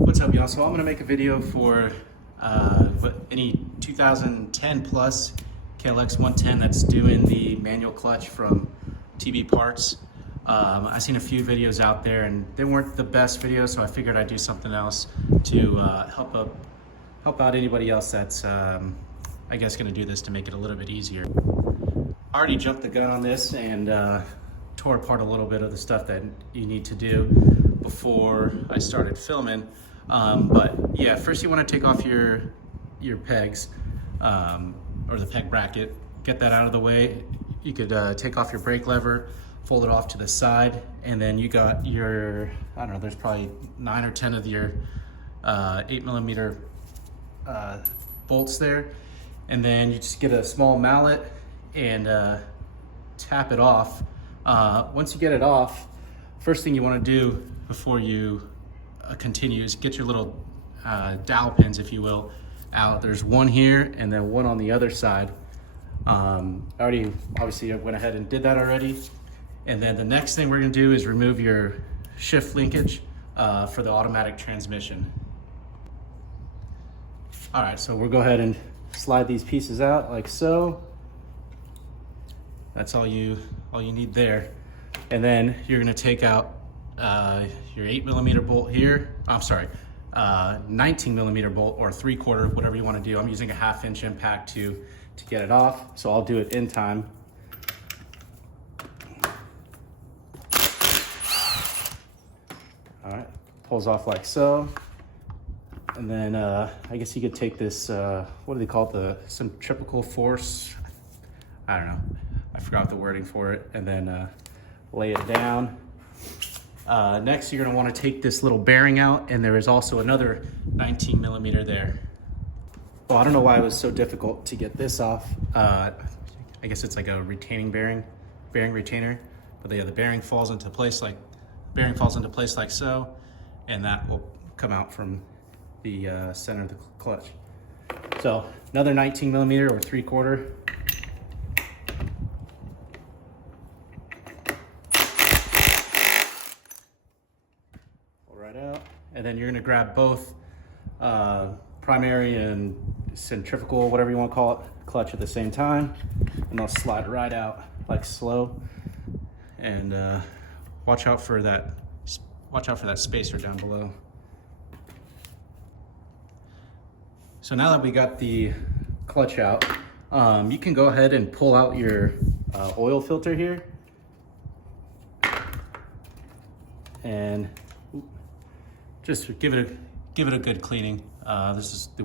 What's up, y'all? So I'm gonna make a video for any 2010 plus KLX110 that's doing the manual clutch from TB Parts. I've seen a few videos out there and they weren't the best videos, so I figured I'd do something else to help out anybody else that's I guess gonna do this to make it a little bit easier. I already jumped the gun on this and tore apart a little bit of the stuff that you need to do before I started filming. But yeah, first you want to take off your pegs or the peg bracket, get that out of the way. You could take off your brake lever, fold it off to the side, and then you got your, I don't know, there's probably 9 or 10 of your 8mm bolts there. And then you just get a small mallet and tap it off. Once you get it off, first thing you want to do before you continue is get your little dowel pins, if you will, out. There's one here and then one on the other side. Obviously I went ahead and did that already. And then the next thing we're going to do is remove your shift linkage for the automatic transmission. All right, so we'll go ahead and slide these pieces out like so. That's all you need there. And then you're gonna take out your 8mm bolt here. I'm sorry, 19mm bolt or 3/4, whatever you want to do. I'm using a 1/2 inch impact to get it off, so I'll do it in time. All right, pulls off like so. And then I guess you could take this, what do they call it? The centrifugal force? I don't know. I forgot the wording for it. And then lay it down. Next, you're gonna wanna take this little bearing out, and there is also another 19mm there. Well, I don't know why it was so difficult to get this off. I guess it's like a retaining bearing retainer. But yeah, the bearing falls into place like so, and that will come out from the center of the clutch. So another 19mm or 3/4. Pull right out, and then you're gonna grab both primary and centrifugal, whatever you want to call it, clutch at the same time, and they'll slide right out like slow. And watch out for that spacer down below. So now that we got the clutch out, you can go ahead and pull out your oil filter here. And just give it a good cleaning. This is the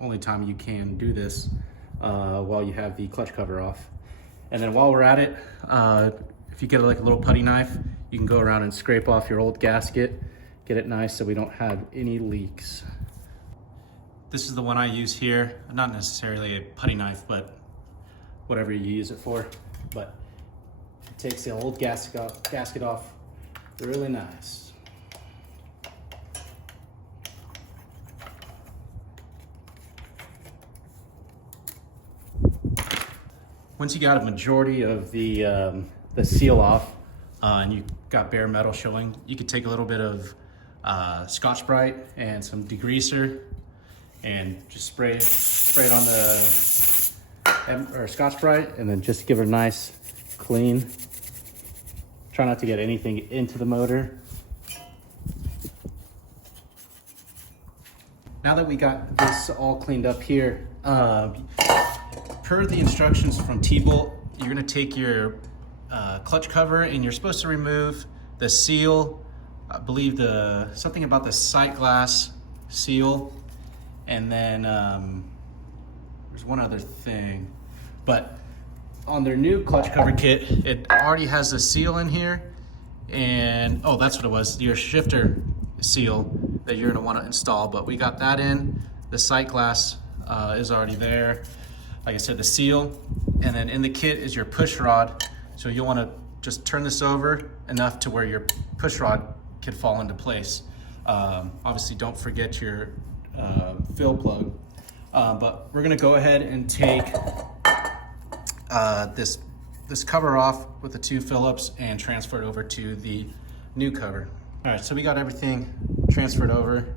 only time you can do this while you have the clutch cover off. And then while we're at it, if you get like a little putty knife, you can go around and scrape off your old gasket, get it nice so we don't have any leaks. This is the one I use here. Not necessarily a putty knife, but whatever you use it for. But it takes the old gasket off really nice. Once you got a majority of the seal off and you got bare metal showing, you could take a little bit of Scotch-Brite and some degreaser and just spray it on the Scotch-Brite, and then just give it a nice clean. Try not to get anything into the motor. Now that we got this all cleaned up here, per the instructions from T-Bolt, you're gonna take your clutch cover and you're supposed to remove the seal. I believe something about the sight glass seal. And then there's one other thing, but on their new clutch cover kit, it already has the seal in here. And oh, that's what it was, your shifter seal that you're gonna wanna install. But we got that in, the sight glass is already there. Like I said, the seal, and then in the kit is your push rod. So you'll wanna just turn this over enough to where your push rod can fall into place. Obviously don't forget your fill plug, but we're gonna go ahead and take this cover off with the 2 Phillips and transfer it over to the new cover. All right, so we got everything transferred over.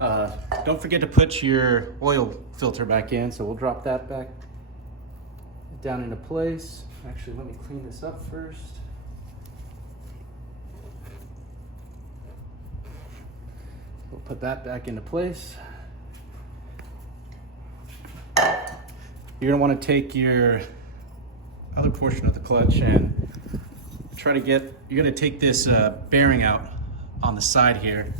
Don't forget to put your oil filter back in. So we'll drop that back down into place. Actually, let me clean this up first. We'll put that back into place. You're gonna want to take your other portion of the clutch and try to get, you're gonna take this bearing out on the side here.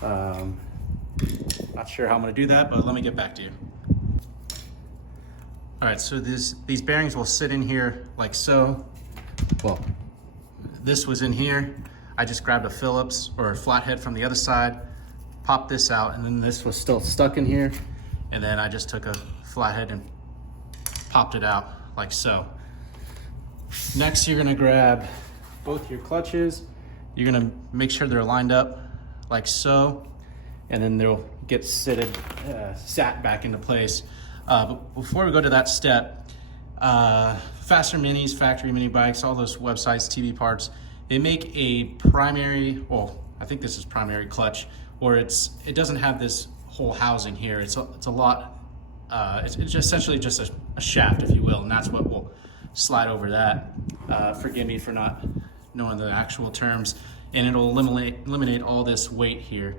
Not sure how I'm gonna do that, but let me get back to you. All right, so these bearings will sit in here like so. Well, this was in here. I just grabbed a Phillips or a flathead from the other side, popped this out, and then this was still stuck in here. And then I just took a flathead and popped it out like so. Next, you're gonna grab both your clutches. You're gonna make sure they're lined up like so, and then they'll get sat back into place. But before we go to that step, Faster Minis, Factory Mini Bikes, all those websites, TB parts, they make a primary, well, I think this is primary clutch, or it doesn't have this whole housing here. It's a lot, it's just essentially just a shaft, if you will, and that's what will slide over that. Forgive me for not knowing the actual terms, and it'll eliminate all this weight here.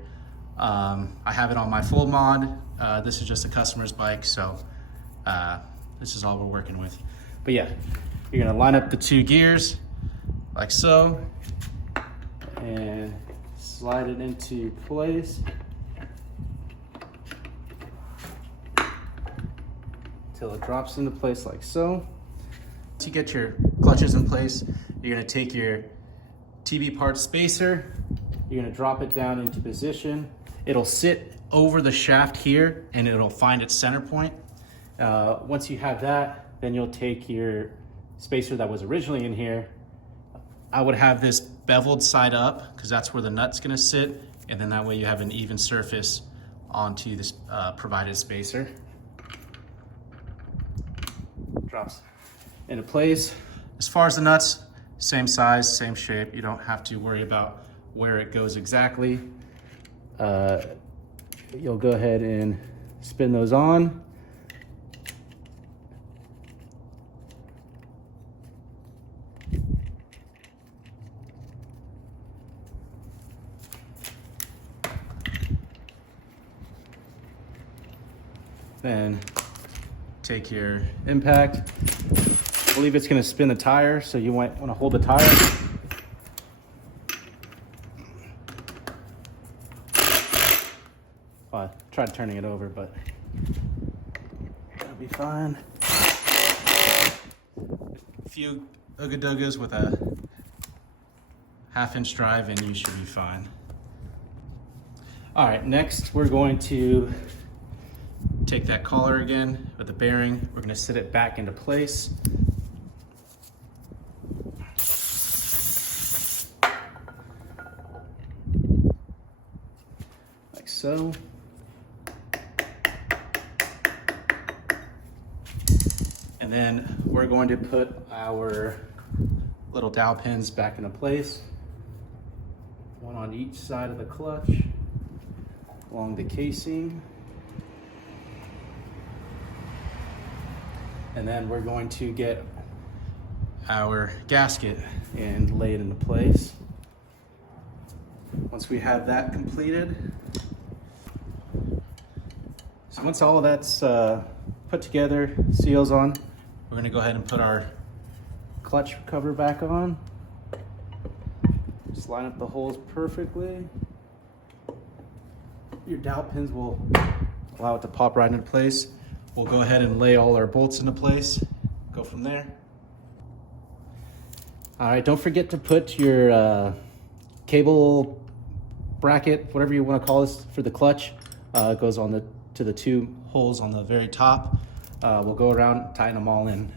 I have it on my full mod. This is just a customer's bike, so this is all we're working with. But yeah, you're gonna line up the two gears like so and slide it into place till it drops into place like so. Once you get your clutches in place, you're gonna take your TB part spacer, you're gonna drop it down into position. It'll sit over the shaft here and it'll find its center point. Once you have that, then you'll take your spacer that was originally in here. I would have this beveled side up because that's where the nut's gonna sit, and then that way you have an even surface onto this provided spacer. Drops into place. As far as the nuts, same size, same shape. You don't have to worry about where it goes exactly. You'll go ahead and spin those on. Then take your impact. I believe it's going to spin the tire, so you might want to hold the tire. I tried turning it over, but that'll be fine. A few ooga-doogas with a 1/2-inch drive and you should be fine. All right, next we're going to take that collar again with the bearing. We're gonna sit it back into place. Like so. And then we're going to put our little dowel pins back into place. One on each side of the clutch, along the casing. And then we're going to get our gasket and lay it into place. Once we have that completed, so once all of that's put together, seals on, we're gonna go ahead and put our clutch cover back on. Just line up the holes perfectly. Your dowel pins will allow it to pop right into place. We'll go ahead and lay all our bolts into place, go from there. All right, don't forget to put your cable bracket, whatever you want to call this, for the clutch. It goes on to the two holes on the very top. We'll go around, tighten them all in.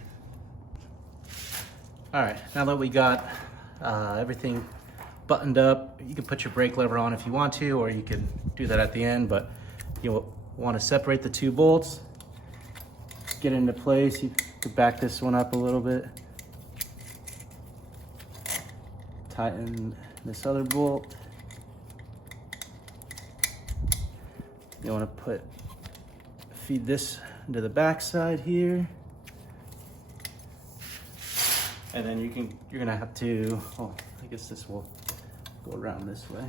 All right, now that we got everything buttoned up, you can put your brake lever on if you want to, or you can do that at the end, but you'll want to separate the two bolts, get into place. You could back this one up a little bit. Tighten this other bolt. You want to feed this into the back side here. And then you're gonna have to, oh, I guess this will go around this way.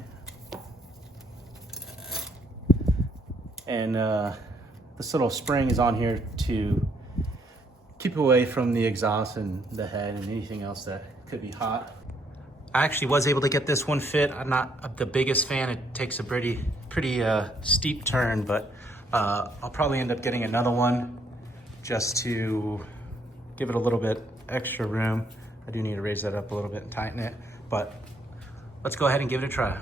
And this little spring is on here to keep away from the exhaust and the head and anything else that could be hot. I actually was able to get this one fit. I'm not the biggest fan. It takes a pretty steep turn, but I'll probably end up getting another one just to give it a little bit extra room. I do need to raise that up a little bit and tighten it, but let's go ahead and give it a try.